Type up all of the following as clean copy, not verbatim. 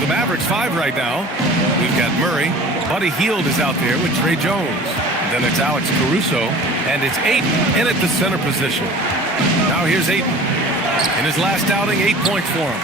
the Mavericks 5 right now. We've got Murray. Buddy Hield is out there with Trey Jones. Then it's Alex Caruso, and it's Ayton in at the center position. Now here's Ayton. In his last outing, 8 points for him.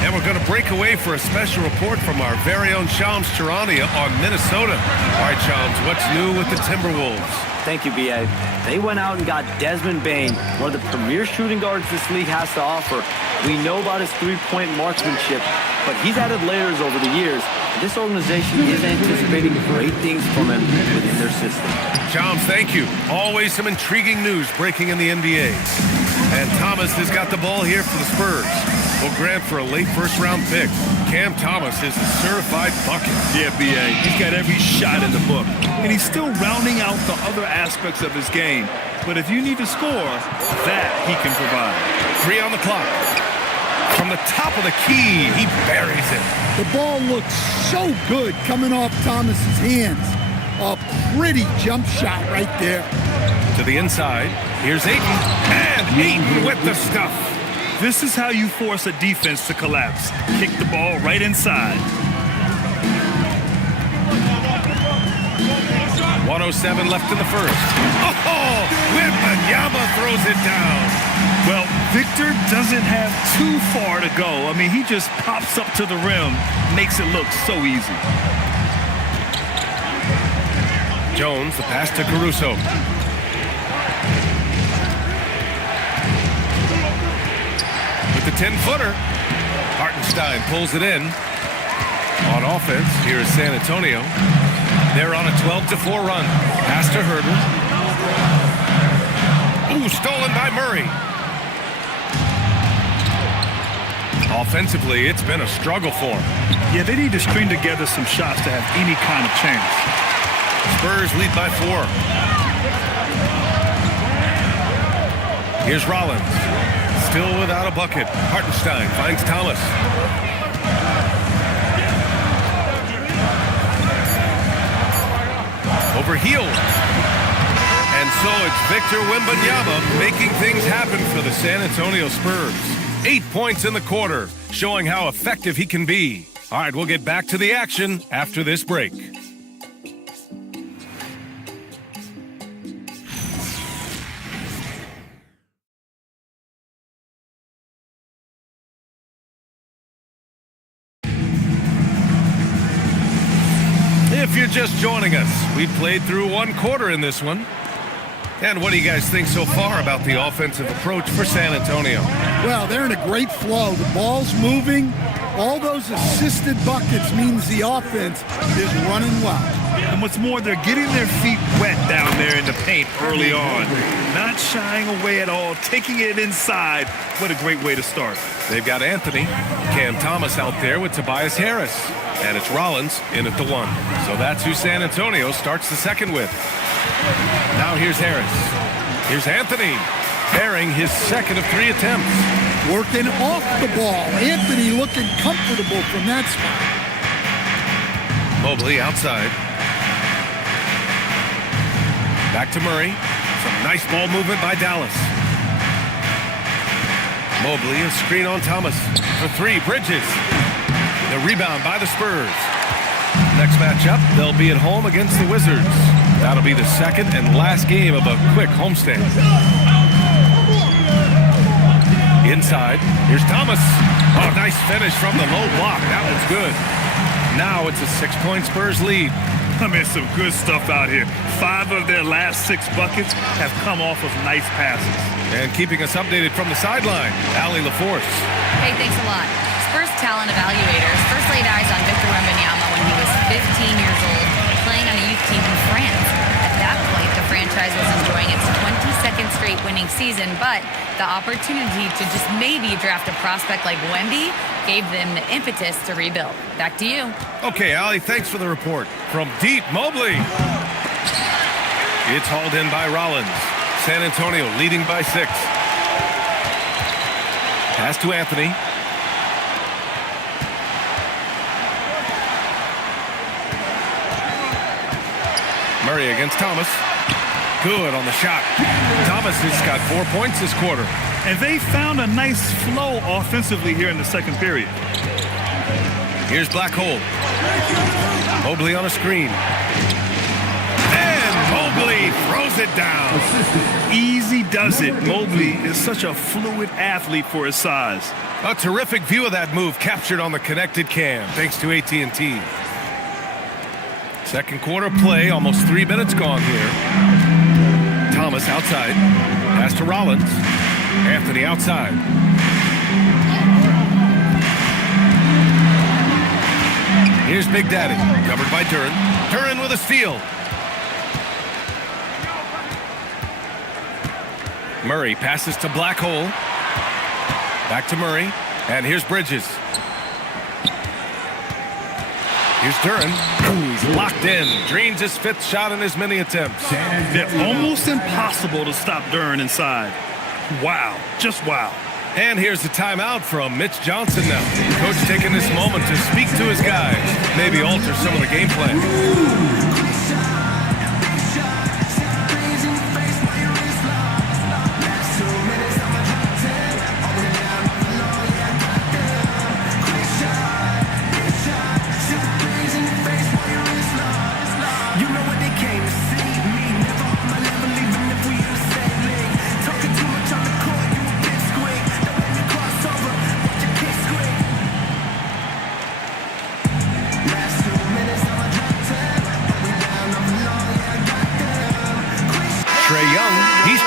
And we're going to break away for a special report from our very own Shams Charania on Minnesota. All right, Shams, what's new with the Timberwolves? Thank you, B.A. They went out and got Desmond Bane, one of the premier shooting guards this league has to offer. We know about his three-point marksmanship, but he's added layers over the years. This organization is anticipating great things from him within their system. Shams, thank you. Always some intriguing news breaking in the NBA. And Thomas has got the ball here for the Spurs. Will grant for a late first-round pick. Cam Thomas is a certified bucket. Yeah, B.A. He's got every shot in the book. And he's still rounding out the other aspects of his game. But if you need to score, that he can provide. 3 on the clock. From the top of the key, he buries it. The ball looks so good coming off Thomas's hands. A pretty jump shot right there. To the inside, here's Ayton. And Ayton with the stuff. This is how you force a defense to collapse. Kick the ball right inside. 1:07 left in the first. Oh, Wembanyama throws it down. Well, Victor doesn't have too far to go. I mean, he just pops up to the rim, makes it look so easy. Jones, the pass to Caruso. With the 10-footer, Hartenstein pulls it in. On offense, here is San Antonio. They're on a 12-4 run. Pass to Herter. Ooh, stolen by Murray. Offensively, it's been a struggle for them. Yeah, they need to string together some shots to have any kind of chance. Spurs lead by 4. Here's Rollins. Still without a bucket. Hartenstein finds Thomas. Over Hield. And so it's Victor Wembanyama making things happen for the San Antonio Spurs. 8 points in the quarter, showing how effective he can be. All right, we'll get back to the action after this break. If you're just joining us, we played through 1 quarter in this one. And what do you guys think so far about the offensive approach for San Antonio? Well, they're in a great flow. The ball's moving. All those assisted buckets means the offense is running well. And what's more, they're getting their feet wet down there in the paint early on. Not shying away at all, taking it inside. What a great way to start. They've got Anthony, Cam Thomas out there with Tobias Harris. And it's Rollins in at the 1. So that's who San Antonio starts the second with. Now here's Harris. Here's Anthony, pairing his second of 3 attempts. Working off the ball. Anthony looking comfortable from that spot. Mobley outside. Back to Murray. Some nice ball movement by Dallas. Mobley, a screen on Thomas. For 3, Bridges. The rebound by the Spurs. Next matchup, they'll be at home against the Wizards. That'll be the second and last game of a quick homestand. Inside, here's Thomas. Oh, nice finish from the low block. That was good. Now it's a 6-point Spurs lead. I mean, some good stuff out here. 5 of their last 6 buckets have come off of nice passes. And keeping us updated from the sideline, Allie LaForce. Hey, thanks a lot. Spurs talent evaluators first laid eyes on Victor Wembanyama when he was 15 years old, playing on a youth team in France. At that point, the franchise was enjoying its 22nd straight winning season, but the opportunity to just maybe draft a prospect like Wemby gave them the impetus to rebuild. Back to you. Okay, Allie, thanks for the report. From deep, Mobley. It's hauled in by Rollins. San Antonio leading by 6. Pass to Anthony. Murray against Thomas. Good on the shot. Thomas has got 4 points this quarter. And they found a nice flow offensively here in the second period. Here's Black Hole. Mobley on a screen. And Mobley throws it down. Easy does it. Mobley is such a fluid athlete for his size. A terrific view of that move captured on the connected cam, thanks to AT&T. Second quarter play, almost 3 minutes gone here. Thomas outside. Pass to Rollins. Anthony outside. Here's Big Daddy, covered by Duren. Duren with a steal. Murray passes to Black Hole. Back to Murray. And here's Bridges. Here's Duren. He's locked in. Drains his 5th shot in as many attempts. They're almost impossible to stop Duren inside. Wow. Just wow. And here's the timeout from Mitch Johnson now. Coach taking this moment to speak to his guys. Maybe alter some of the game plan.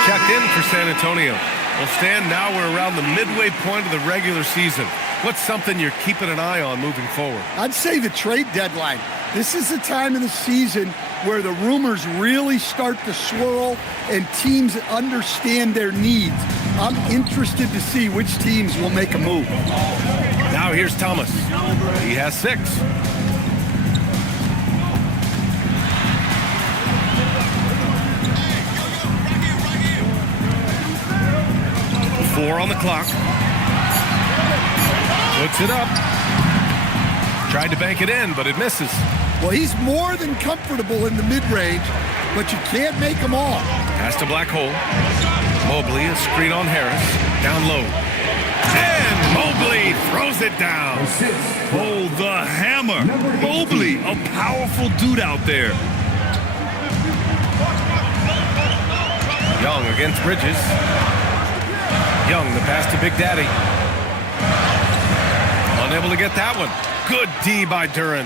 Checked in for San Antonio. Well, Stan, now we're around the midway point of the regular season. What's something you're keeping an eye on moving forward? I'd say the trade deadline. This is the time of the season where the rumors really start to swirl and teams understand their needs. I'm interested to see which teams will make a move. Now here's Thomas. He has 6. Four on the clock. Puts it up. Tried to bank it in, but it misses. Well, he's more than comfortable in the mid-range, but you can't make them all. Pass to Black Hole. Mobley, a screen on Harris. Down low. And Mobley throws it down. Oh, the hammer. Mobley, a powerful dude out there. Young against Bridges. Young, the pass to Big Daddy. Unable to get that one. Good D by Duren.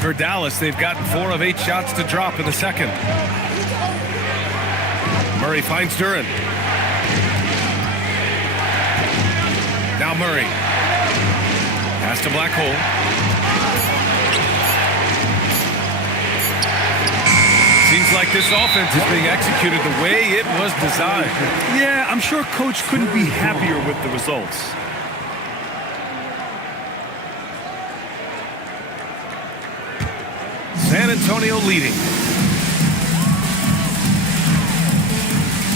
For Dallas, they've gotten 4 of 8 shots to drop in the second. Murray finds Duren. Now Murray. Pass to Black Hole. Seems like this offense is being executed the way it was designed. Yeah, I'm sure Coach couldn't be happier with the results. San Antonio leading.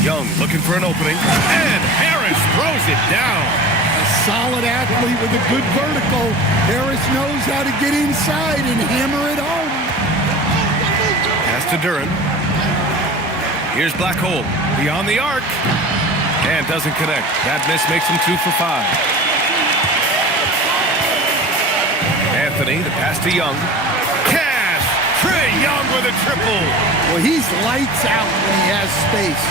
Young looking for an opening. And Harris throws it down. A solid athlete with a good vertical. Harris knows how to get inside and hammer it home. Pass to Duren. Here's Black Hole. Beyond the arc. And doesn't connect. That miss makes him 2 for 5. Anthony, the pass to Young. Cash! Trae Young with a triple. Well, he's lights out when he has space.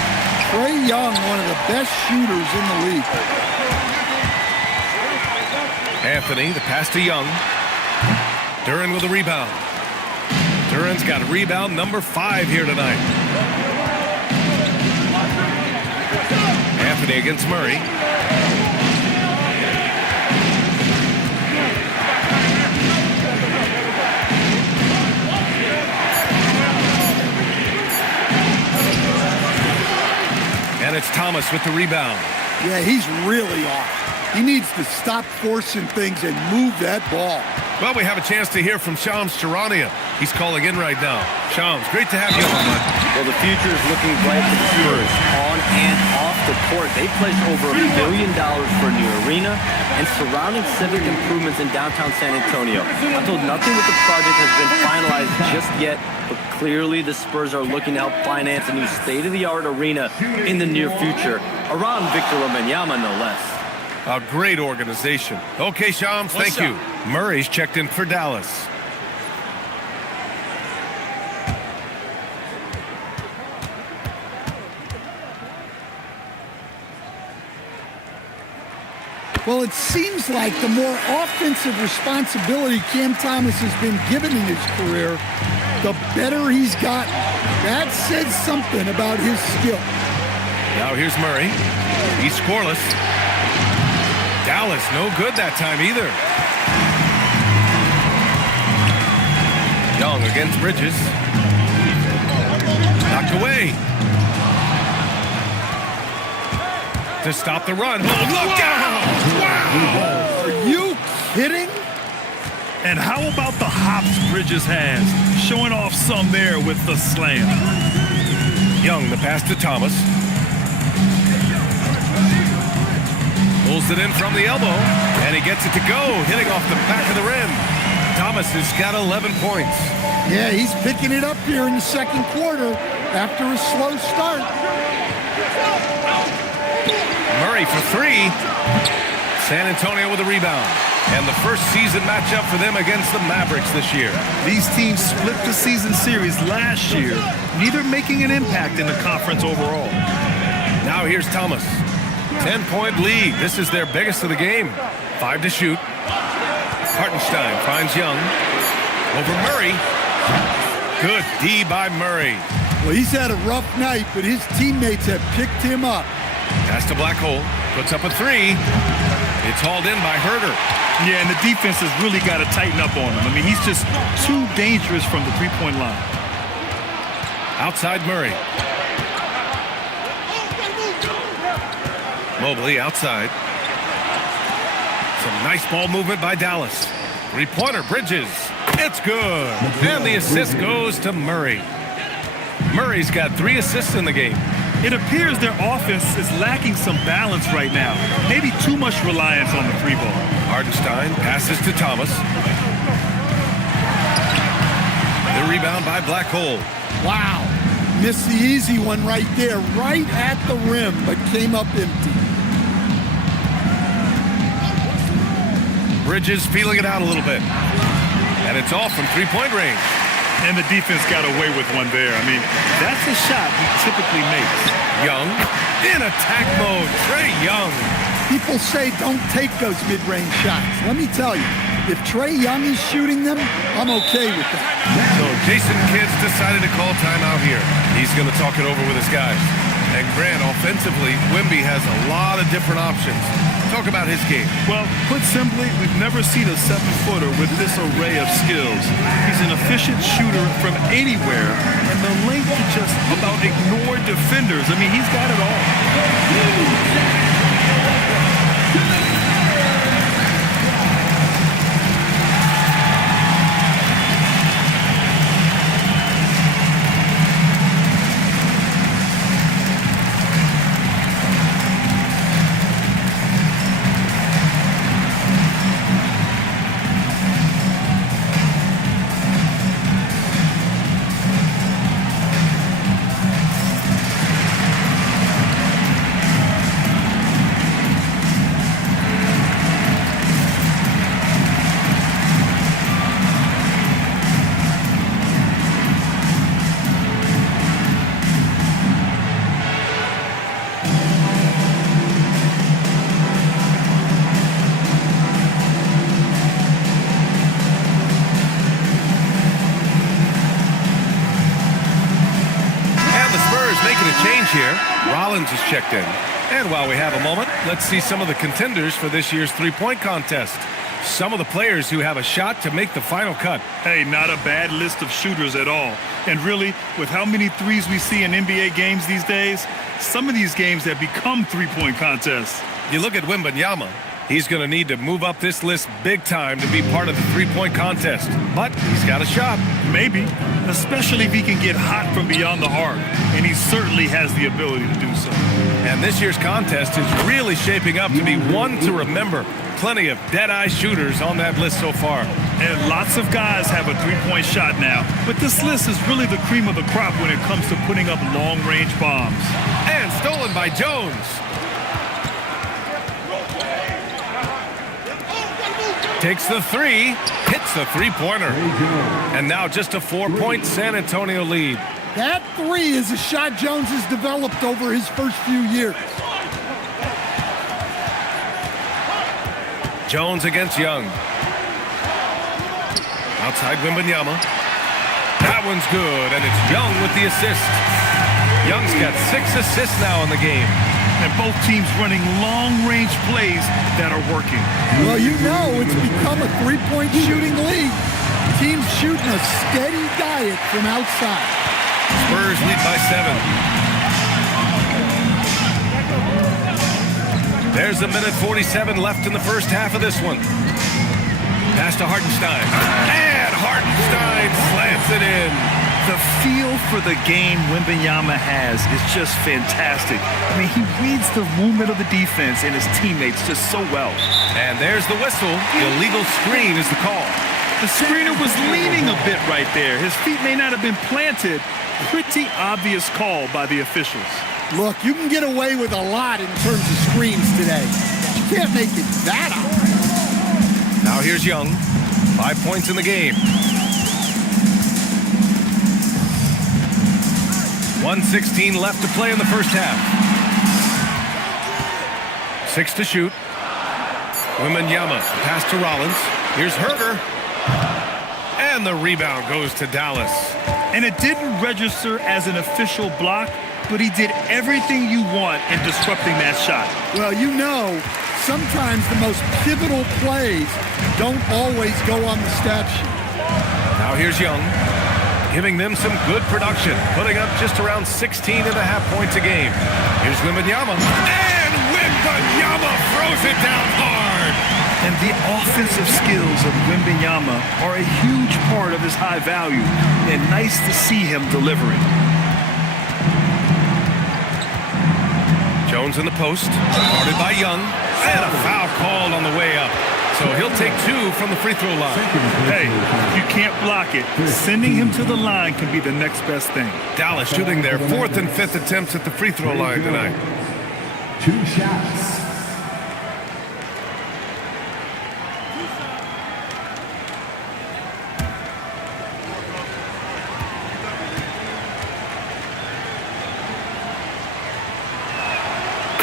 Trae Young, one of the best shooters in the league. Anthony, the pass to Young. Duren with a rebound. Duren's got rebound number 5 here tonight. Anthony against Murray. And it's Thomas with the rebound. Yeah, he's really off. He needs to stop forcing things and move that ball. Well, we have a chance to hear from Shams Charania. He's calling in right now. Shams, great to have you on, bud. Well, the future is looking bright for the Spurs. On and off the court, they pledged over $1 billion for a new arena and surrounding civic improvements in downtown San Antonio. I'm told nothing with the project has been finalized just yet, but clearly the Spurs are looking to help finance a new state-of-the-art arena in the near future, around Victor Wembanyama, no less. A great organization. Okay, Shams, thank you. Murray's checked in for Dallas. Well, it seems like the more offensive responsibility Cam Thomas has been given in his career, the better he's gotten. That says something about his skill. Now here's Murray. He's scoreless. Dallas no good that time either. Young against Bridges. Knocked away. To stop the run. Oh, look out! Wow! Are you kidding? And how about the hops Bridges has? Showing off some there with the slam. Young, the pass to Thomas. Pulls it in from the elbow, and he gets it to go, hitting off the back of the rim. Thomas has got 11 points. Yeah, he's picking it up here in the second quarter after a slow start. Murray for three. San Antonio with a rebound. And the first season matchup for them against the Mavericks this year. These teams split the season series last year, neither making an impact in the conference overall. Now here's Thomas. 10-point lead. This is their biggest of the game. 5 to shoot. Hartenstein finds Young. Over Murray. Good D by Murray. Well, he's had a rough night, but his teammates have picked him up. Pass to Black Hole. Puts up a three. It's hauled in by Herter. Yeah, and the defense has really got to tighten up on him. I mean, he's just too dangerous from the three-point line. Outside Murray. Mobley outside. Some nice ball movement by Dallas. Three-pointer, Bridges. It's good. And the assist goes to Murray. Murray's got 3 assists in the game. It appears their offense is lacking some balance right now. Maybe too much reliance on the three ball. Hartenstein passes to Thomas. The rebound by Black Hole. Wow. Missed the easy one right there, right at the rim, but came up empty. Bridges feeling it out a little bit. And it's off from three-point range. And the defense got away with one there. I mean, that's a shot he typically makes. Young in attack mode. Trae Young. People say don't take those mid-range shots. Let me tell you, if Trae Young is shooting them, I'm okay with that. So Jason Kidd's decided to call timeout here. He's going to talk it over with his guys. And Grant, offensively, Wemby has a lot of different options. Talk about his game. Well, put simply, we've never seen a 7-footer with this array of skills. He's an efficient shooter from anywhere, and the length to just about ignore defenders. I mean, he's got it all. Here, Rollins is checked in. And while we have a moment, let's see some of the contenders for this year's three-point contest. Some of the players who have a shot to make the final cut. Hey, not a bad list of shooters at all. And really, with how many threes we see in NBA games these days, some of these games have become three-point contests. You look at Wembanyama. He's going to need to move up this list big time to be part of the three-point contest. But he's got a shot. Maybe, especially if he can get hot from beyond the arc. And he certainly has the ability to do so. And this year's contest is really shaping up to be one to remember. Plenty of dead-eye shooters on that list so far. And lots of guys have a three-point shot now. But this list is really the cream of the crop when it comes to putting up long-range bombs. And stolen by Jones. Takes the three, hits the three-pointer. And now just a 4-point San Antonio lead. That three is a shot Jones has developed over his first few years. Jones against Young. Outside Wembanyama. That one's good, and it's Young with the assist. Young's got 6 assists now in the game. And both teams running long-range plays that are working. Well, you know it's become a three-point shooting league. Teams shooting a steady diet from outside. Spurs lead by 7. There's a minute 47 left in the first half of this one. Pass to Hartenstein. And Hartenstein slams it in. The feel for the game Wembanyama has is just fantastic. I mean, he reads the movement of the defense and his teammates just so well. And there's the whistle. Illegal screen is the call. The screener was leaning a bit right there. His feet may not have been planted. Pretty obvious call by the officials. Look, you can get away with a lot in terms of screens today. You can't make it that obvious. Now here's Young. 5 points in the game. 1:16 left to play in the first half. 6 to shoot. Wembanyama, pass to Rollins. Here's Herter. And the rebound goes to Dallas. And it didn't register as an official block, but he did everything you want in disrupting that shot. Well, you know, sometimes the most pivotal plays don't always go on the stat sheet. Now here's Young, giving them some good production, putting up just around 16.5 points a game. Here's Wembanyama. And Wembanyama throws it down hard. And the offensive skills of Wembanyama are a huge part of his high value, and nice to see him delivering. Jones in the post, guarded by Young, and a foul called on the way up. So he'll take 2 from the free throw line. Hey, you can't block it. Sending him to the line can be the next best thing. Dallas shooting their 4th and 5th attempts at the free throw line tonight. 2 shots.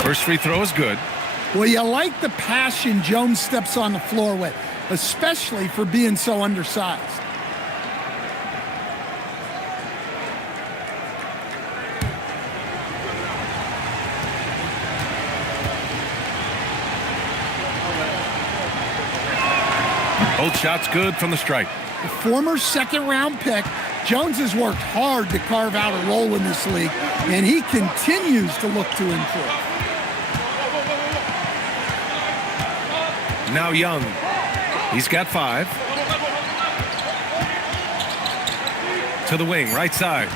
First free throw is good. Well, you like the passion Jones steps on the floor with, especially for being so undersized. Both shots good from the stripe. The former second-round pick, Jones has worked hard to carve out a role in this league, and he continues to look to improve. Now Young. He's got 5. To the wing, right side.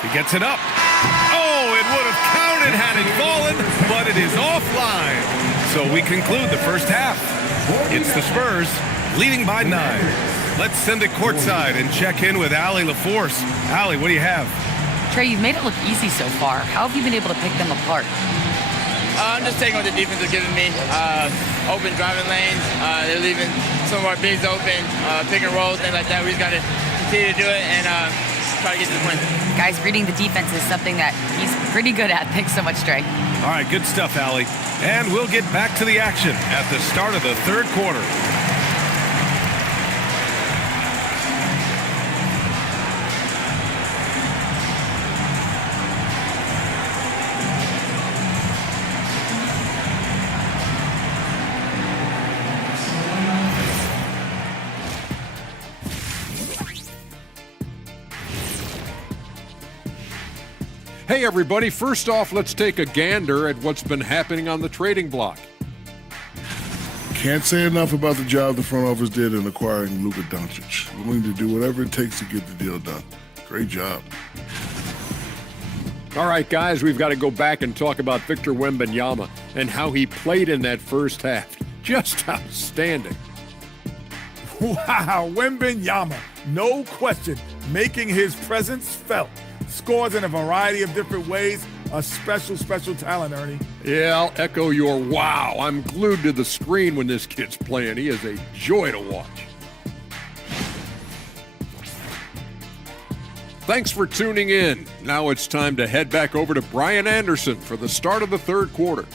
He gets it up. Oh, it would have counted had it fallen, but it is offline. So we conclude the first half. It's the Spurs leading by 9. Let's send it courtside and check in with Allie LaForce. Allie, what do you have? Trey, you've made it look easy so far. How have you been able to pick them apart? I'm just taking what the defense is giving me. Open driving lanes. They're leaving some of our bigs open, pick and rolls, things like that. We just got to continue to do it and try to get to the win. Guys, reading the defense is something that he's pretty good at. Thanks so much, Trey. All right, good stuff, Allie. And we'll get back to the action at the start of the third quarter. Hey everybody, first off, let's take a gander at what's been happening on the trading block. Can't say enough about the job the front office did in acquiring Luka Doncic. Willing to do whatever it takes to get the deal done. Great job. All right, guys, we've got to go back and talk about Victor Wembanyama and how he played in that first half. Just outstanding. Wow, Wembanyama, no question, making his presence felt. Scores in a variety of different ways, A special, special talent, Ernie. Yeah, I'll echo your wow. I'm glued to the screen when this kid's playing. He is a joy to watch. Thanks for tuning in. Now it's time to head back over to Brian Anderson for the start of the third quarter.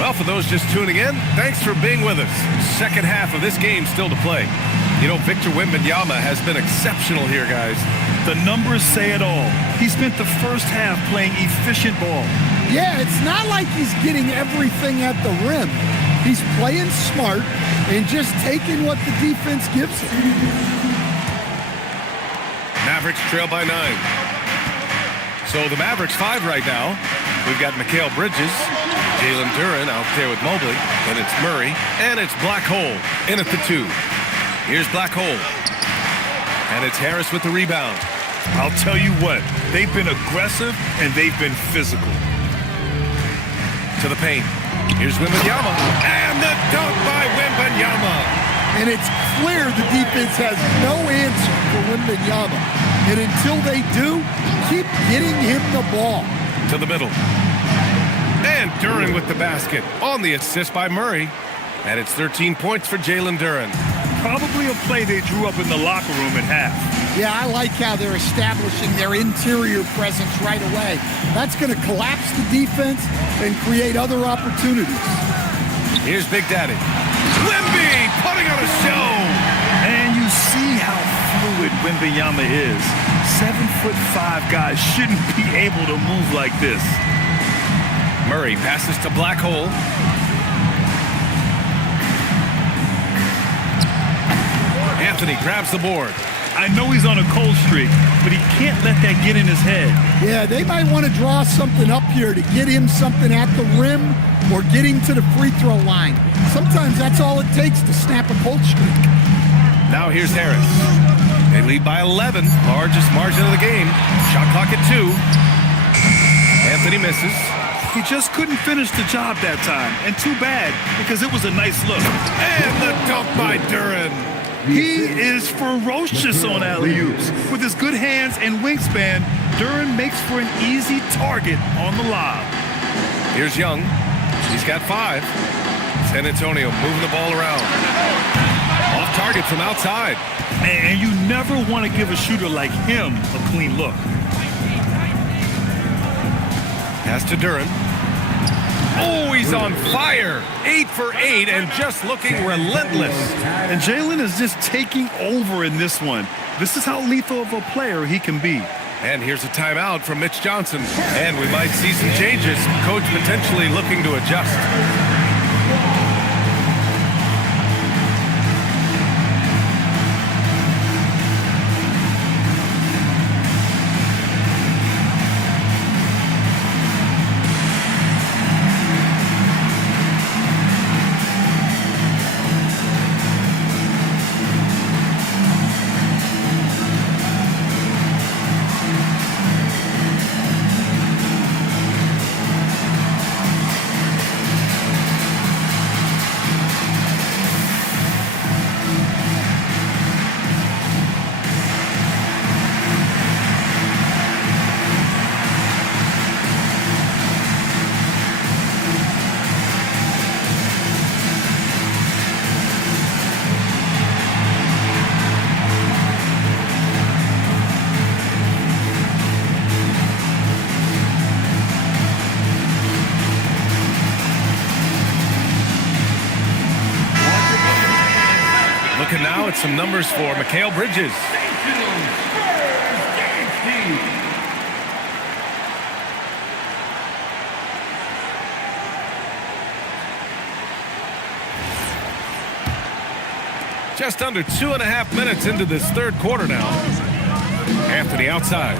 Well, for those just tuning in, thanks for being with us. Second half of this game still to play. You know, Victor Wembanyama has been exceptional here, guys. The numbers say it all. He spent the first half playing efficient ball. Yeah, it's not like he's getting everything at the rim. He's playing smart and just taking what the defense gives him. Mavericks trail by 9. So the Mavericks 5 right now. We've got Mikal Bridges, Jalen Duren out there with Mobley. Then it's Murray, and it's Black Hole in at the 2. Here's Black Hole. And it's Harris with the rebound. I'll tell you what, they've been aggressive and they've been physical. To the paint. Here's Wembanyama. And the dunk by Wembanyama. And it's clear the defense has no answer for Wembanyama. And until they do, keep getting him the ball. To the middle. And Duren with the basket on the assist by Murray. And it's 13 points for Jalen Duren. Probably a play they drew up in the locker room at half. Yeah, I like how they're establishing their interior presence right away. That's going to collapse the defense and create other opportunities. Here's Big Daddy. Wemby putting on a show. And you see how fluid Wembanyama is. 7'5" guys shouldn't be able to move like this. Murray passes to Black Hole. Anthony grabs the board. I know he's on a cold streak, but he can't let that get in his head. Yeah, they might want to draw something up here to get him something at the rim or get him to the free throw line. Sometimes that's all it takes to snap a cold streak. Now here's Harris. They lead by 11, largest margin of the game. Shot clock at 2. Anthony misses. He just couldn't finish the job that time, and too bad, because it was a nice look. And the dunk by Duren. He is ferocious on alley-oops. With his good hands and wingspan, Duren makes for an easy target on the lob. Here's Young. He's got 5. San Antonio moving the ball around. Off target from outside. And you never want to give a shooter like him a clean look. Pass to Duren. Oh, he's on fire. 8 for 8 and just looking relentless. And Jalen is just taking over in this one. This is how lethal of a player he can be. And here's a timeout from Mitch Johnson. And we might see some changes. Coach potentially looking to adjust. Looking now at some numbers for Mikal Bridges. Just under 2.5 minutes into this third quarter now. Anthony outside.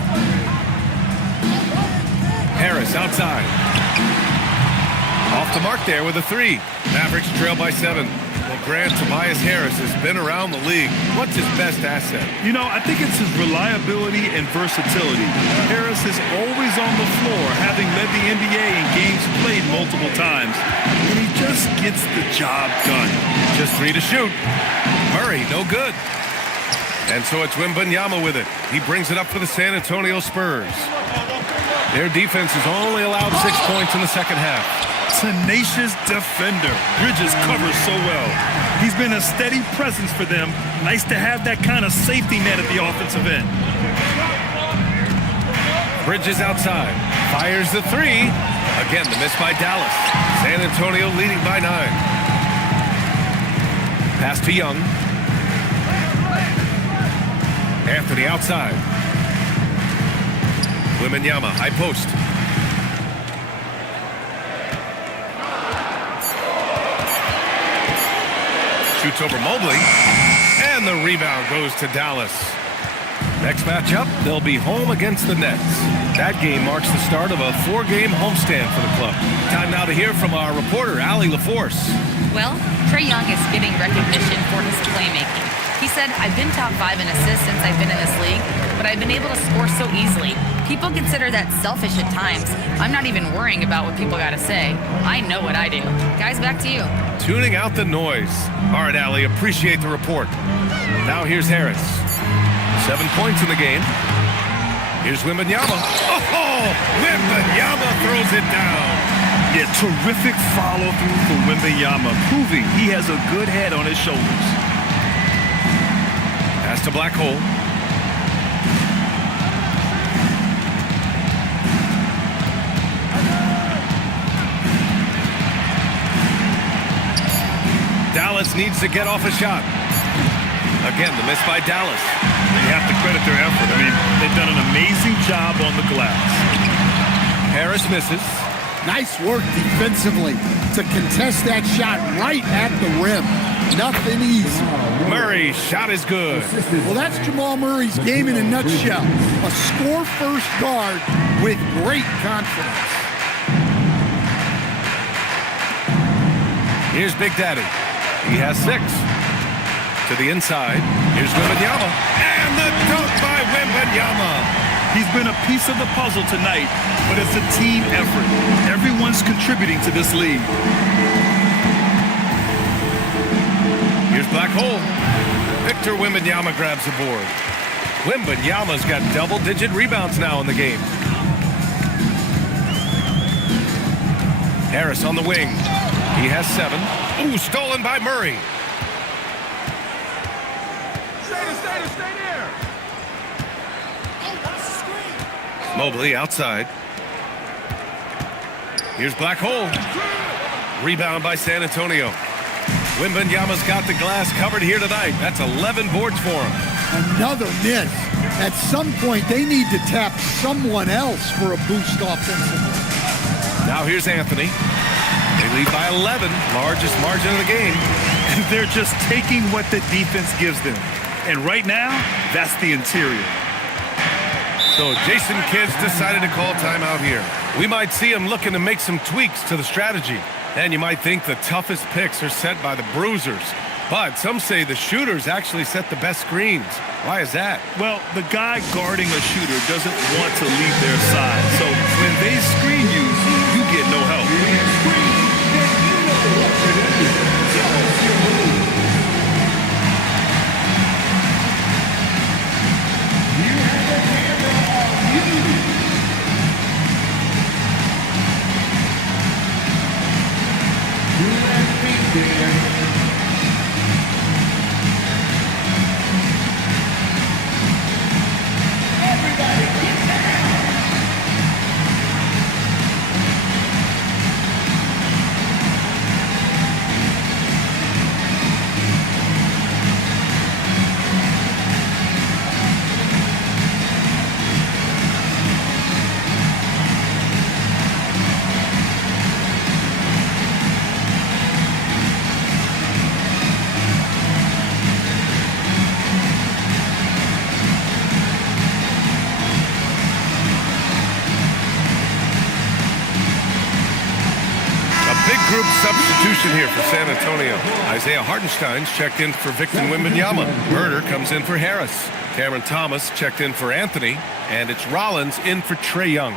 Harris outside. Off the mark there with a 3. Mavericks trail by 7. Well, Grant, Tobias Harris has been around the league. What's his best asset? You know, I think it's his reliability and versatility. Harris is always on the floor, having led the NBA in games played multiple times. And he just gets the job done. Just 3 to shoot. Murray, no good. And so it's Wembanyama with it. He brings it up for the San Antonio Spurs. Their defense has only allowed 6 points in the second half. Tenacious defender. Bridges covers so well. He's been a steady presence for them. Nice to have that kind of safety net at the offensive end. Bridges outside. Fires the 3. Again, the miss by Dallas. San Antonio leading by 9. Pass to Young. Anthony outside. Wembanyama, high post. Shoots over Mobley. And the rebound goes to Dallas. Next matchup, they'll be home against the Nets. That game marks the start of a 4-game homestand for the club. Time now to hear from our reporter, Allie LaForce. Well, Trae Young is getting recognition for his playmaking. He said, I've been top 5 in assists since I've been in this league, but I've been able to score so easily. People consider that selfish at times. I'm not even worrying about what people got to say. I know what I do. Guys, back to you. Tuning out the noise. All right, Allie, appreciate the report. Now here's Harris. 7 points in the game. Here's Wembanyama. Oh, Wembanyama throws it down. Yeah, terrific follow-through for Wembanyama, proving he has a good head on his shoulders. Pass to Black Hole. Dallas needs to get off a shot. Again, the miss by Dallas. You have to credit their effort. I mean, they've done an amazing job on the glass. Harris misses. Nice work defensively to contest that shot right at the rim. Nothing easy. Murray's shot is good. Well, that's Jamal Murray's game in a nutshell. A score-first guard with great confidence. Here's Big Daddy. He has 6. To the inside. Here's Wembanyama. And the dunk by Wembanyama. He's been a piece of the puzzle tonight, but it's a team effort. Everyone's contributing to this league. Here's Black Hole. Victor Wembanyama grabs the board. Wembanyama's got double-digit rebounds now in the game. Harris on the wing. He has 7. Ooh, stolen by Murray. Stay there. Mobley outside. Here's Black Hole. Rebound by San Antonio. Wembanyama's got the glass covered here tonight. That's 11 boards for him. Another miss. At some point, they need to tap someone else for a boost offensively. Now here's Anthony. They lead by 11, largest margin of the game. And they're just taking what the defense gives them. And right now, that's the interior. So Jason Kidd's decided to call timeout here. We might see him looking to make some tweaks to the strategy. And you might think the toughest picks are set by the bruisers. But some say the shooters actually set the best screens. Why is that? Well, the guy guarding a shooter doesn't want to leave their side. So when they screen you, you get no help. group substitution here for San Antonio. Isaiah Hartenstein's checked in for Victor Wembanyama. Herder comes in for Harris. Cameron Thomas checked in for Anthony. And it's Rollins in for Trae Young.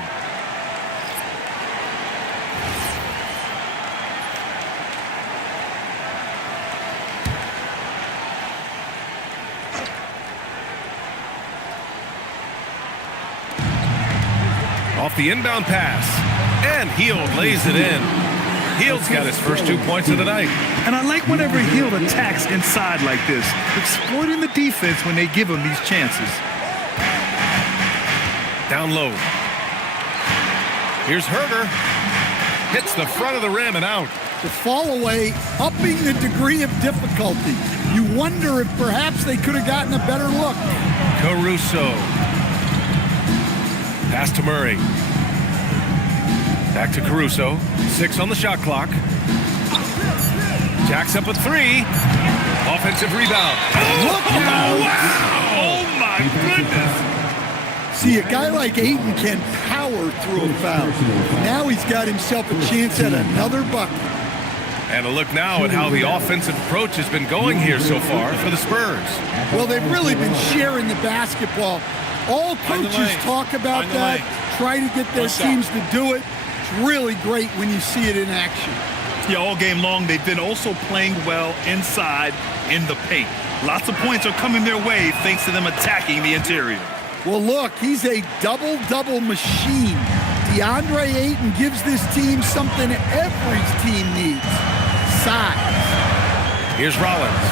Off the inbound pass. And Hield lays it in. Hield's got his first 2 points of the night. And I like whenever Hield attacks inside like this, exploiting the defense when they give him these chances. Down low. Here's Herder. Hits the front of the rim and out. The fall away, upping the degree of difficulty. You wonder if perhaps they could have gotten a better look. Caruso. Pass to Murray. Back to Caruso. 6 on the shot clock. Jacks up a 3. Offensive rebound. Look now. Wow! Oh, my goodness. See, a guy like Ayton can power through a foul. Now he's got himself a chance at another bucket. And a look now at how the offensive approach has been going here so far for the Spurs. Well, they've really been sharing the basketball. All coaches talk about that, try to get their teams to do it. It's really great when you see it in action. Yeah, all game long, they've been also playing well inside in the paint. Lots of points are coming their way thanks to them attacking the interior. Well, look, he's a double-double machine. DeAndre Ayton gives this team something every team needs: size. Here's Rollins.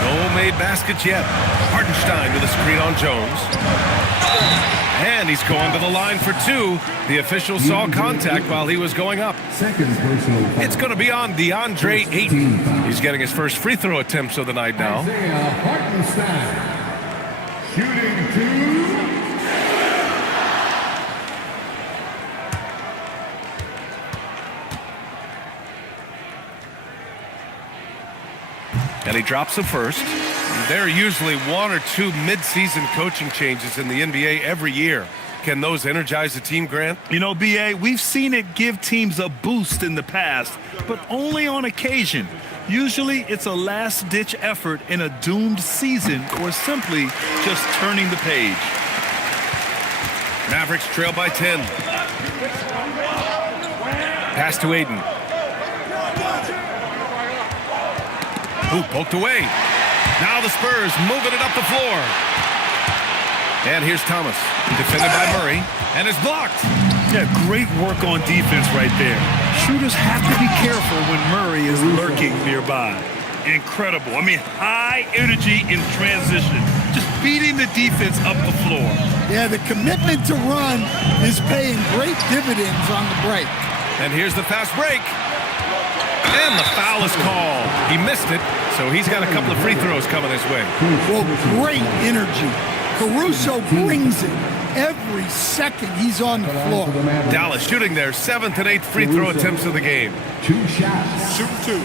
No made baskets yet. Hartenstein with a screen on Jones. And he's going to the line for 2. The official saw contact while he was going up. It's going to be on DeAndre Ayton. He's getting his first free throw attempts of the night now. Isaiah Hartenstein. Shooting 2. And he drops the first. There are usually 1 or 2 mid-season coaching changes in the NBA every year. Can those energize the team, Grant? You know, B.A., we've seen it give teams a boost in the past, but only on occasion. Usually it's a last-ditch effort in a doomed season or simply just turning the page. Mavericks trail by 10. Pass to Ayton. Ooh, poked away. Now the Spurs moving it up the floor. And here's Thomas, defended by Murray, and is blocked. Yeah, great work on defense right there. Shooters have to be careful when Murray is lurking nearby. Incredible. I mean, high energy in transition. Just beating the defense up the floor. Yeah, the commitment to run is paying great dividends on the break. And here's the fast break. And the foul is called. He missed it, so he's got a couple of free throws coming his way. Well, great energy. Caruso brings it every second he's on the floor. Dallas shooting their 7th and 8th free throw attempts of the game. 2 shots. Shoot 2.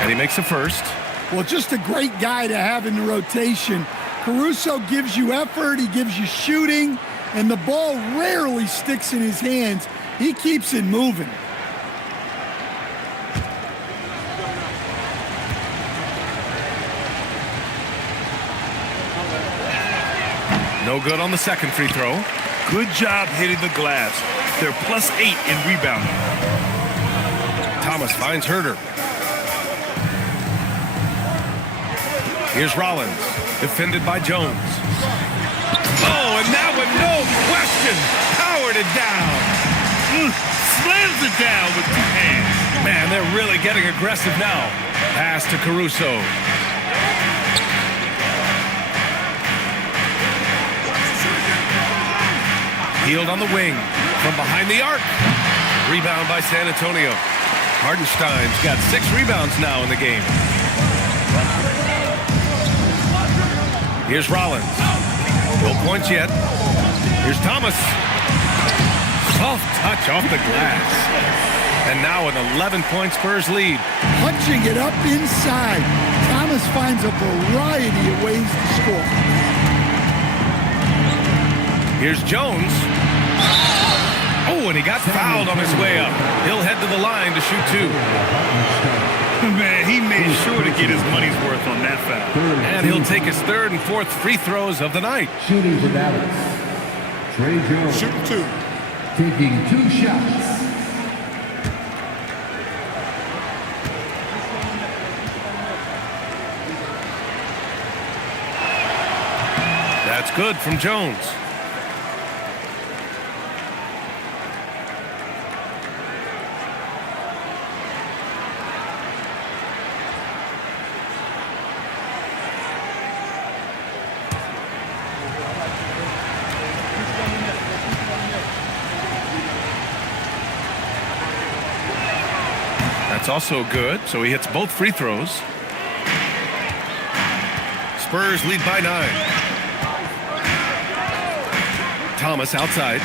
And he makes the first. Well, just a great guy to have in the rotation. Caruso gives you effort, he gives you shooting, and the ball rarely sticks in his hands. He keeps it moving. No good on the second free throw. Good job hitting the glass. They're +8 in rebounding. Thomas finds Herder. Here's Rollins, defended by Jones. Oh, and that one, no question, powered it down. Slams it down with 2 hands. Man, they're really getting aggressive now. Pass to Caruso. Hield on the wing, from behind the arc. Rebound by San Antonio. Hartenstein's got 6 rebounds now in the game. Here's Rollins. No points yet. Here's Thomas. Soft touch off the glass. And now an 11-point Spurs lead. Punching it up inside. Thomas Thomas finds a variety of ways to score. Here's Jones. Oh, and he got fouled on his way up. He'll head to the line to shoot 2. Man, he made sure to get his money's worth on that foul. And he'll take his 3rd and 4th free throws of the night. Shooting for Dallas. Trey Jones. Shooting 2. Taking 2 shots. That's good from Jones. That's also good, so he hits both free throws. Spurs lead by 9. Thomas outside.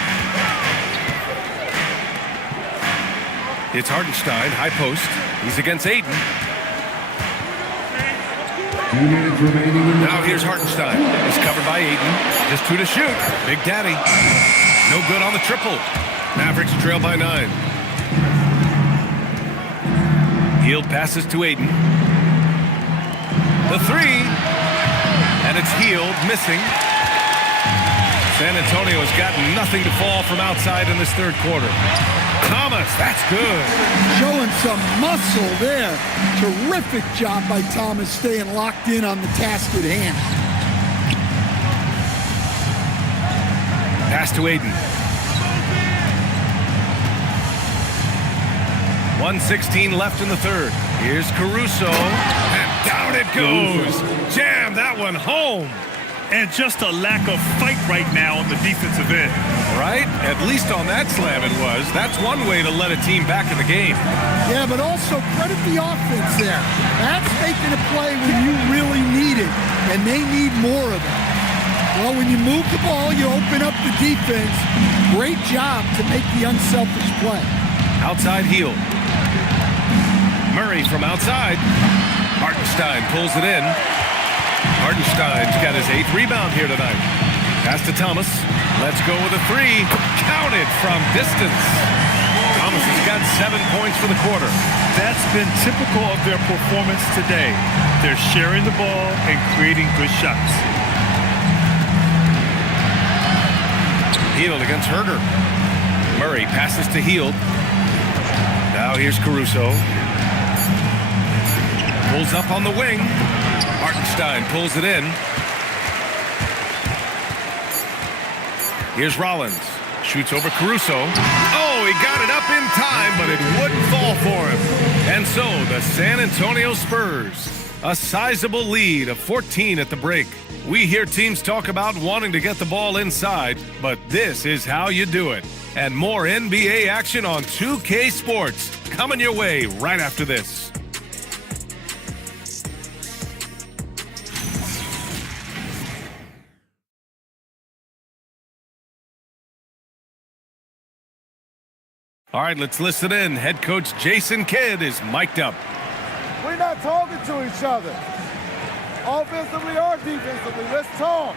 It's Hartenstein, high post. He's against Ayton. 2 minutes remaining in the Now here's Hartenstein. He's covered by Ayton. Just 2 to shoot. Big Daddy. No good on the triple. Mavericks trail by 9. Hield passes to Ayton. The 3. And it's Hield missing. San Antonio's got nothing to fall from outside in this 3rd quarter. Thomas, that's good. Showing some muscle there. Terrific job by Thomas staying locked in on the task at hand. Pass to Ayton. 1:16 left in the 3rd. Here's Caruso. And down it goes. Jam that one home. And just a lack of fight right now on the defensive end. Right? At least on that slam it was. That's one way to let a team back in the game. Yeah, but also credit the offense there. That's making a play when you really need it, and they need more of it. Well, when you move the ball, you open up the defense. Great job to make the unselfish play. Outside Hield. Murray from outside. Hartenstein pulls it in. Hartenstein's got his 8th rebound here tonight. Pass to Thomas. Let's go with a 3. Counted from distance. Thomas has got 7 points for the quarter. That's been typical of their performance today. They're sharing the ball and creating good shots. Hield against Herder. Murray passes to Hield. Now here's Caruso. Pulls up on the wing. Hartenstein pulls it in. Here's Rollins. Shoots over Caruso. Oh, he got it up in time, but it wouldn't fall for him. And so the San Antonio Spurs, a sizable lead of 14 at the break. We hear teams talk about wanting to get the ball inside, but this is how you do it. And more NBA action on 2K Sports coming your way right after this. All right, let's listen in. Head coach Jason Kidd is mic'd up. We're not talking to each other. Offensively or defensively, let's talk.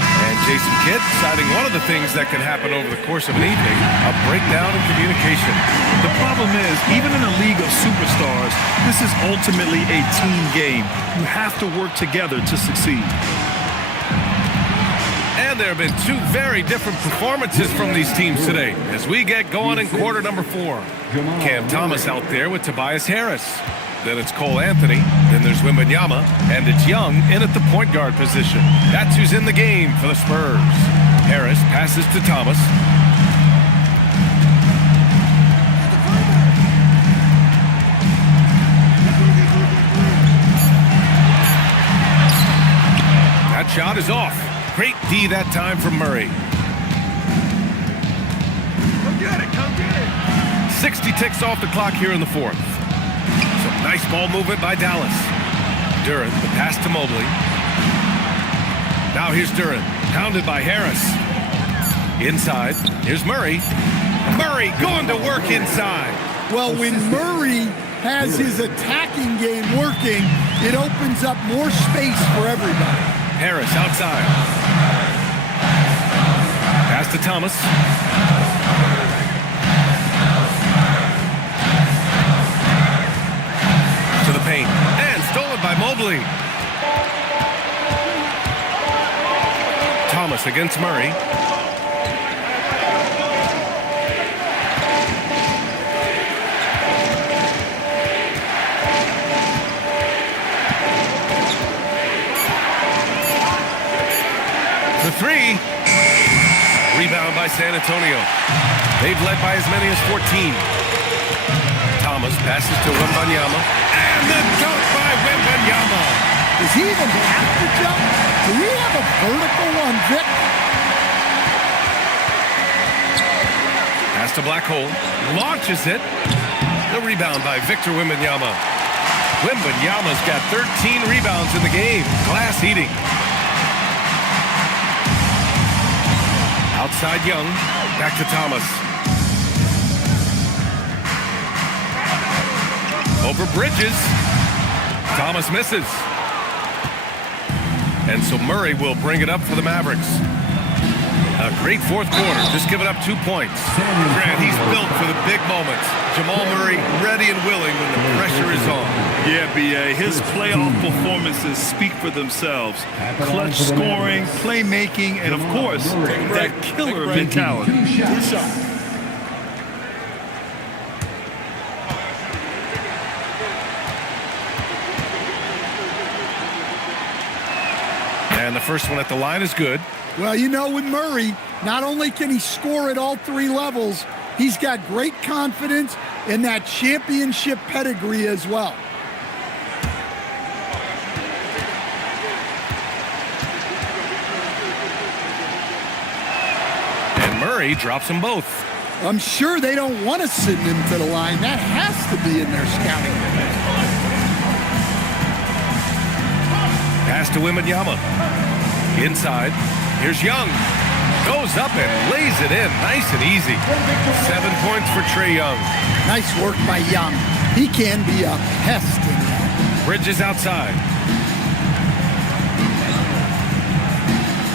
And Jason Kidd citing one of the things that can happen over the course of an evening, a breakdown in communication. The problem is, even in a league of superstars, this is ultimately a team game. You have to work together to succeed. And there have been 2 very different performances from these teams today as we get going in quarter number 4. Cam Thomas out there with Tobias Harris. Then it's Cole Anthony. Then there's Wembanyama. And it's Young in at the point guard position. That's who's in the game for the Spurs. Harris passes to Thomas. That shot is off. Great D that time from Murray. Come get it, come get it. 60 ticks off the clock here in the 4th. Some nice ball movement by Dallas. Duren, the pass to Mobley. Now here's Duren, pounded by Harris. Inside, here's Murray. Murray going to work inside. Well, when Murray has his attacking game working, it opens up more space for everybody. Harris outside. Pass to Thomas. To the paint. And stolen by Mobley. Thomas against Murray. The three. Rebound by San Antonio. They've led by as many as 14. Thomas passes to Wembanyama. And the dunk by Wembanyama. Does he even have to jump? Do we have a vertical on Vic? Pass to Black Hole. Launches it. The rebound by Victor Wembanyama. Wembanyama's got 13 rebounds in the game. Glass eating. Outside Young. Back to Thomas. Over Bridges. Thomas misses. And so Murray will bring it up for the Mavericks. A great fourth quarter. Just giving up 2 points. Grant, he's built for the big moments. Jamal Murray ready and willing when the pressure is on. Yeah, B.A. His playoff performances speak for themselves. Clutch scoring, playmaking, and of course, that killer mentality. Two shots. And the first one at the line is good. Well, you know, with Murray, not only can he score at all 3 levels, he's got great confidence and that championship pedigree as well. And Murray drops them both. I'm sure they don't want to send him to the line. That has to be in their scouting. Pass to Wembanyama. Inside. Here's Young. Goes up and lays it in. Nice and easy. 7 points for Trae Young. Nice work by Young. He can be a pest in that. Bridges outside.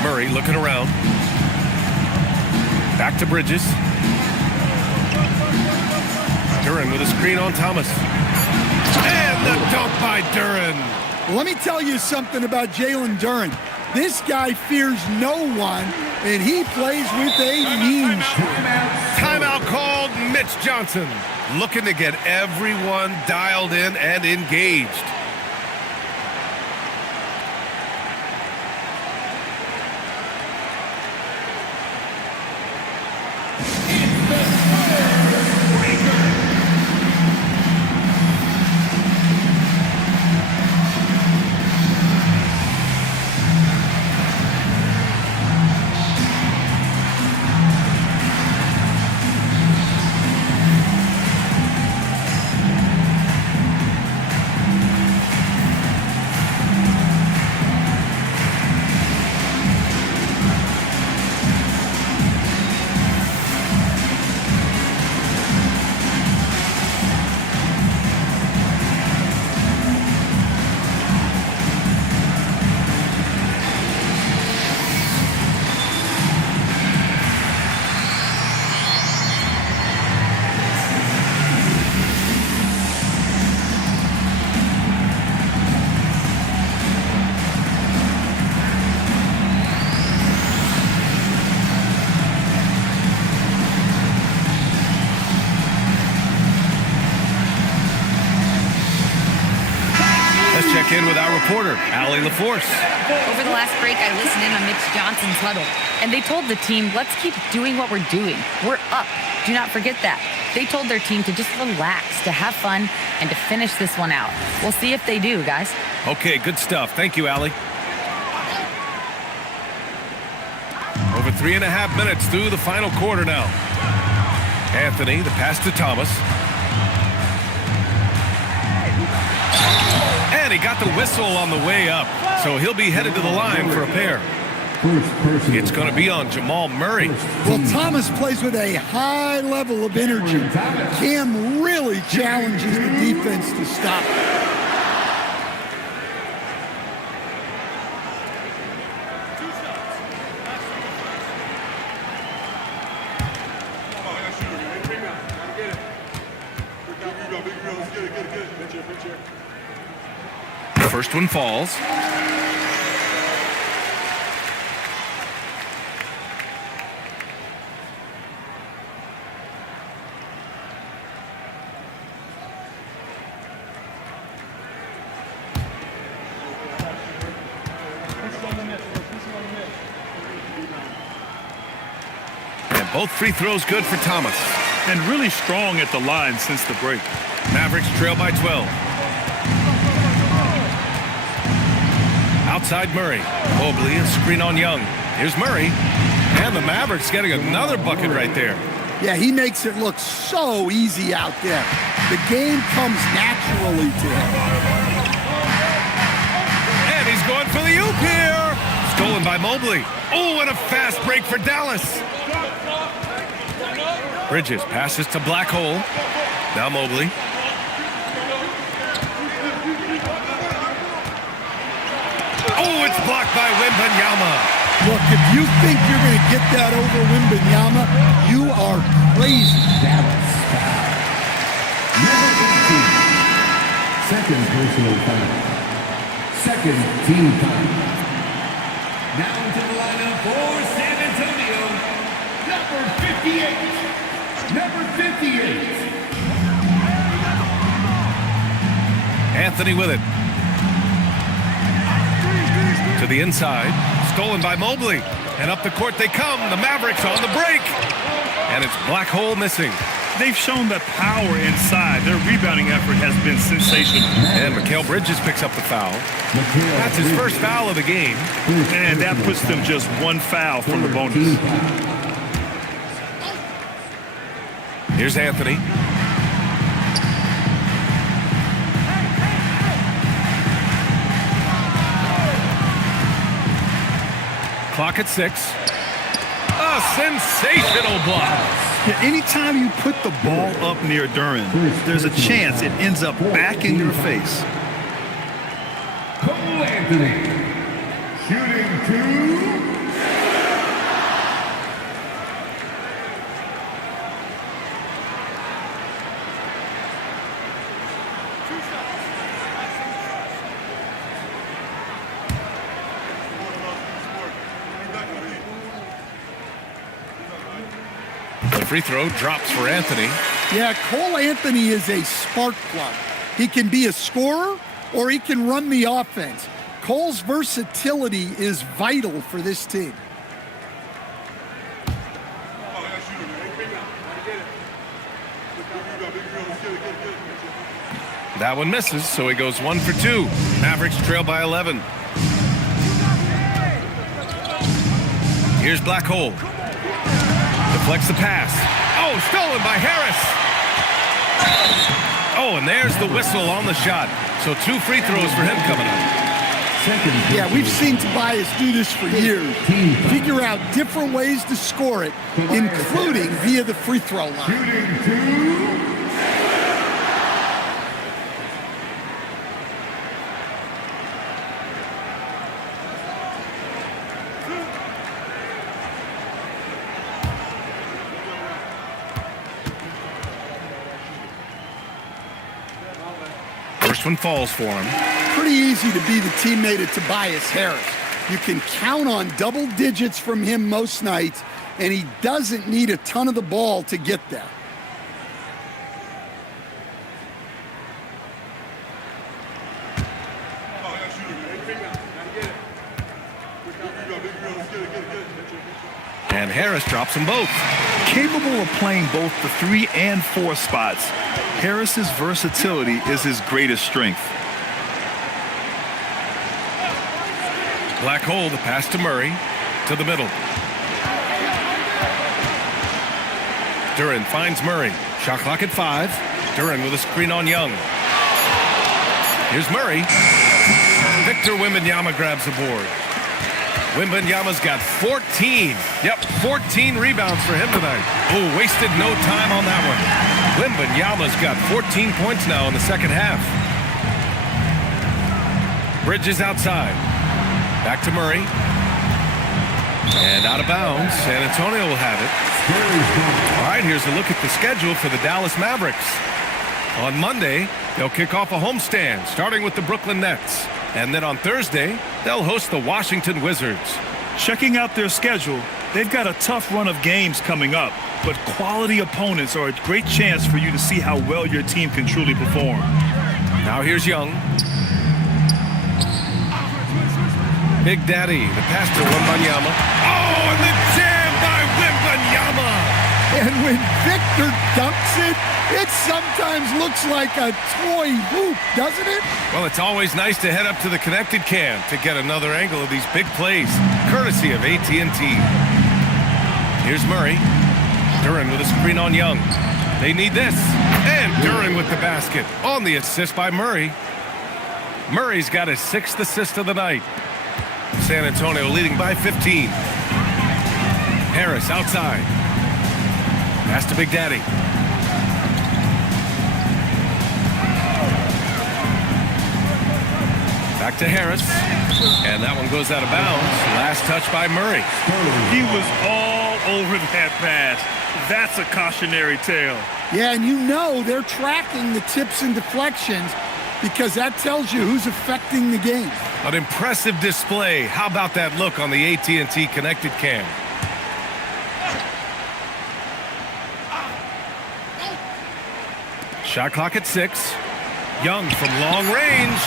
Murray looking around. Back to Bridges. Duren with a screen on Thomas. And the dunk by Duren. Well, let me tell you something about Jalen Duren. This guy fears no one, and he plays with a mean streak. Timeout called. Mitch Johnson looking to get everyone dialed in and engaged. In with our reporter, Allie LaForce. Over the last break, I listened in on Mitch Johnson's huddle, and they told the team, let's keep doing what we're doing. We're up. Do not forget that. They told their team to just relax, to have fun, and to finish this one out. We'll see if they do, guys. Okay, good stuff. Thank you, Allie. Over 3.5 minutes through the final quarter now. Anthony, the pass to Thomas. And he got the whistle on the way up, so he'll be headed to the line for a pair. First personal It's going to be on Jamal Murray. Well, Thomas plays with a high level of energy. Cam really challenges the defense to stop. The first one falls. And both free throws good for Thomas. And really strong at the line since the break. Mavericks trail by 12. Outside Murray. Mobley, a screen on Young. Here's Murray. And the Mavericks getting another bucket right there. Yeah, he makes it look so easy out there. The game comes naturally to him. And he's going for the oop here. Stolen by Mobley. Oh, and a fast break for Dallas. Bridges passes to Black Hole. Now Mobley. Oh, it's blocked by Wembanyama. Look, if you think you're going to get that over Wembanyama, you are crazy. Dallas. Number 18. Second personal foul. Second team foul. Now into the lineup for San Antonio. Number 58. Number 58. Anthony with it. To the inside. Stolen by Mobley. And up the court they come. The Mavericks on the break. And it's Black Hole missing. They've shown that power inside. Their rebounding effort has been sensational. And Mikal Bridges picks up the foul. That's his first foul of the game. And that puts them just one foul from the bonus. Here's Anthony. Clock at 6. A sensational block. Yeah, anytime you put the ball up near Duran, there's a chance it ends up back in your face. Cole Anthony. Shooting 2. The free throw drops for Anthony. Yeah, Cole Anthony is a spark plug. He can be a scorer or he can run the offense. Cole's versatility is vital for this team. That one misses, so he goes 1 for 2. Mavericks trail by 11. Here's Black Hole. Deflects the pass. Oh, stolen by Harris. Oh, and there's the whistle on the shot. So 2 free throws for him coming up. Yeah, we've seen Tobias do this for years. Figure out different ways to score it, including via the free throw line. Shooting 2. First one falls for him. Pretty easy to be the teammate of Tobias Harris. You can count on double digits from him most nights, and he doesn't need a ton of the ball to get there. And Harris drops them both. Capable of playing both the 3 and 4 spots, Harris's versatility is his greatest strength. Black Hole, the pass to Murray, to the middle. Duran finds Murray. Shot clock at 5. Duran with a screen on Young. Here's Murray. Victor Wembanyama grabs the board. Wembanyama's got 14. Yep, 14 rebounds for him tonight. Oh, wasted no time on that one. Wembanyama's got 14 points now in the second half. Bridges outside. Back to Murray. And out of bounds. San Antonio will have it. All right, here's a look at the schedule for the Dallas Mavericks. On Monday, they'll kick off a homestand, starting with the Brooklyn Nets. And then on Thursday, they'll host the Washington Wizards. Checking out their schedule, they've got a tough run of games coming up, but quality opponents are a great chance for you to see how well your team can truly perform. Now here's Young. Big Daddy, the pass to Wembanyama. Oh, and the jam by Wembanyama! And when Victor dunks it, it sometimes looks like a toy hoop, doesn't it? Well, it's always nice to head up to the connected cam to get another angle of these big plays, courtesy of AT&T. Here's Murray. Duren with a screen on Young. They need this. And Duren with the basket on the assist by Murray. Murray's got his 6th assist of the night. San Antonio leading by 15. Harris outside. Pass to Big Daddy. Back to Harris. And that one goes out of bounds. Last touch by Murray. He was all over that pass. That's a cautionary tale. Yeah, and you know they're tracking the tips and deflections because that tells you who's affecting the game. An impressive display. How about that look on the AT&T connected cam? Shot clock at 6. Young from long range.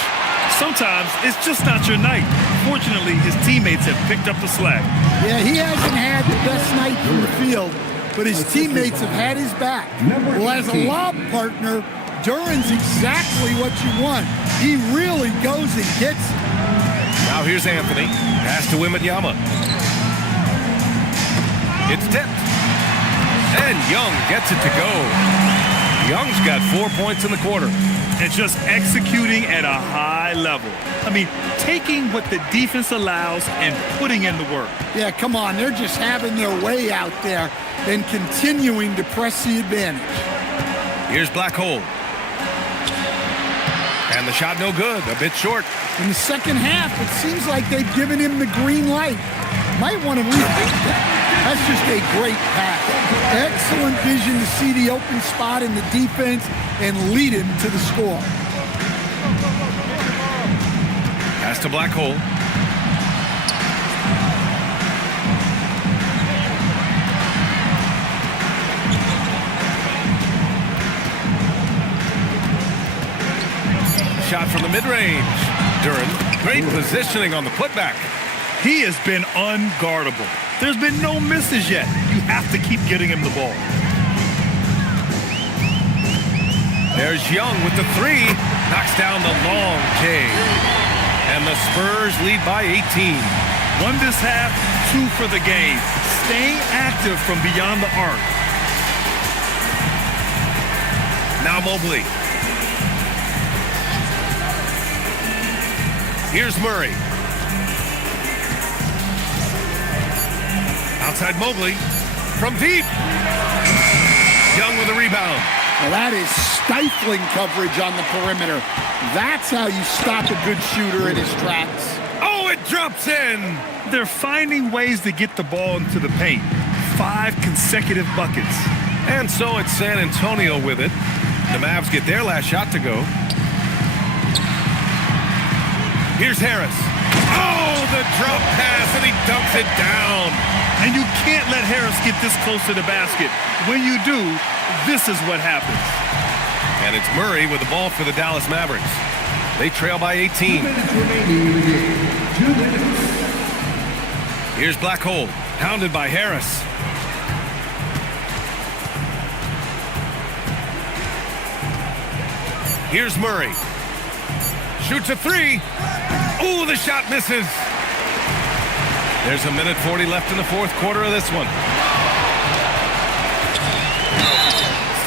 Sometimes it's just not your night. Fortunately, his teammates have picked up the slack. Yeah, he hasn't had the best night from the field, but his teammates have had his back. Well, as a lob partner, Duren's exactly what you want. He really goes and gets it. Now here's Anthony. Pass to Wembanyama. It's tipped. And Young gets it to go. Young's got 4 points in the quarter. And just executing at a high level. I mean, taking what the defense allows and putting in the work. Yeah, come on. They're just having their way out there and continuing to press the advantage. Here's Black Hole. And the shot no good. A bit short. In the second half, it seems like they've given him the green light. Might want to rethink that. That's just a great pass. Excellent vision to see the open spot in the defense and lead him to the score. Pass to Black Hole. Shot from the mid-range. Duren, great positioning on the putback. He has been unguardable. There's been no misses yet. You have to keep getting him the ball. There's Young with the 3. Knocks down the long J. And the Spurs lead by 18. Won this half, 2 for the game. Staying active from beyond the arc. Now Mobley. Here's Murray. Outside Mobley. From deep. Young with a rebound. Well, that is stifling coverage on the perimeter. That's how you stop a good shooter in his tracks. Oh, it drops in. They're finding ways to get the ball into the paint. 5 consecutive buckets. And so it's San Antonio with it. The Mavs get their last shot to go. Here's Harris. Oh, the drop pass, and he dumps it down. And you can't let Harris get this close to the basket. When you do, this is what happens. And it's Murray with the ball for the Dallas Mavericks. They trail by 18. 2 minutes remaining in the game. 2 minutes. Here's Black Hole, hounded by Harris. Here's Murray. Shoots a 3. Ooh, the shot misses. There's a minute 40 left in the fourth quarter of this one.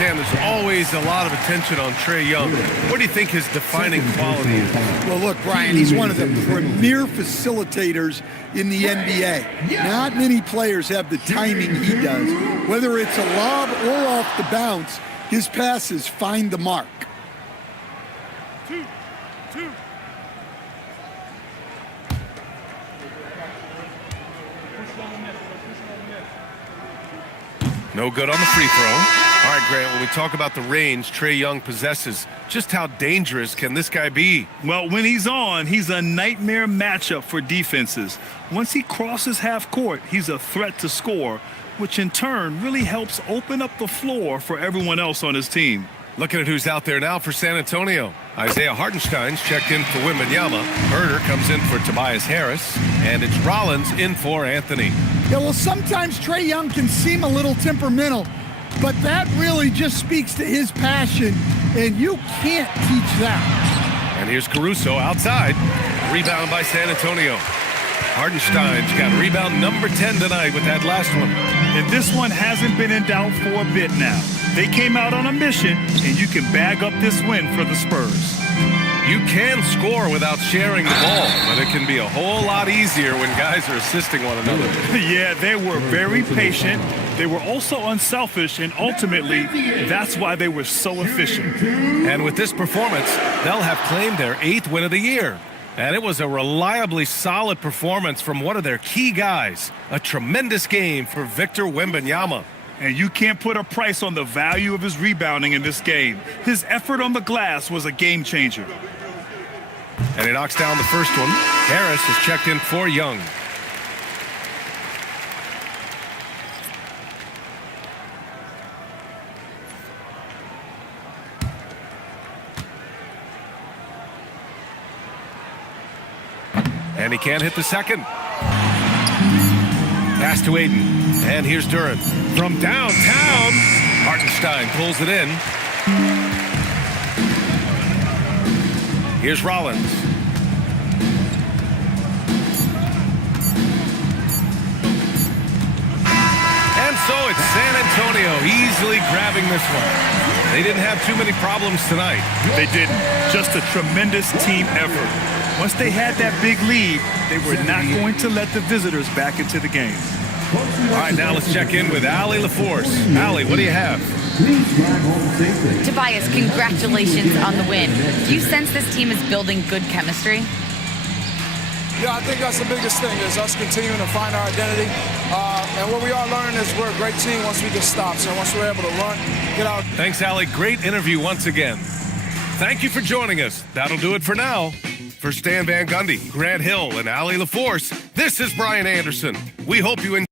understand there's always a lot of attention on Trae Young. What do you think his defining quality is? Well, look, Brian, he's one of the premier facilitators in the NBA. Not many players have the timing he does. Whether it's a lob or off the bounce, his passes find the mark. No good on the free throw. All right, Grant, when we talk about the range Trae Young possesses, just how dangerous can this guy be? Well, when he's on, he's a nightmare matchup for defenses. Once he crosses half court, he's a threat to score, which in turn really helps open up the floor for everyone else on his team. Looking at who's out there now for San Antonio. Isaiah Hartenstein's checked in for Wembanyama. Herder comes in for Tobias Harris. And it's Rollins in for Anthony. Yeah, well, sometimes Trae Young can seem a little temperamental, but that really just speaks to his passion, and you can't teach that. And here's Caruso outside. Rebound by San Antonio. Hartenstein's got rebound number 10 tonight with that last one. And this one hasn't been in doubt for a bit now. They came out on a mission, and you can bag up this win for the Spurs. You can score without sharing the ball, but it can be a whole lot easier when guys are assisting one another. Yeah, they were very patient. They were also unselfish, and ultimately, that's why they were so efficient. And with this performance, they'll have claimed their 8th win of the year. And it was a reliably solid performance from one of their key guys. A tremendous game for Victor Wembanyama. And you can't put a price on the value of his rebounding in this game. His effort on the glass was a game changer. And he knocks down the first one. Harris is checked in for Young. And he can't hit the second. Pass to Aiden. And here's Duran. From downtown, Hartenstein pulls it in. Here's Rollins. And so it's San Antonio easily grabbing this one. They didn't have too many problems tonight. They didn't. Just a tremendous team effort. Once they had that big lead, they were not going to let the visitors back into the game. All right, now let's check in with Allie LaForce. Allie, what do you have? Tobias, congratulations on the win. Do you sense this team is building good chemistry? Yeah, I think that's the biggest thing is us continuing to find our identity. And what we are learning is we're a great team once we get stops. And once we're able to run, get out. Thanks, Allie. Great interview once again. Thank you for joining us. That'll do it for now. For Stan Van Gundy, Grant Hill, and Allie LaForce, this is Brian Anderson. We hope you enjoy.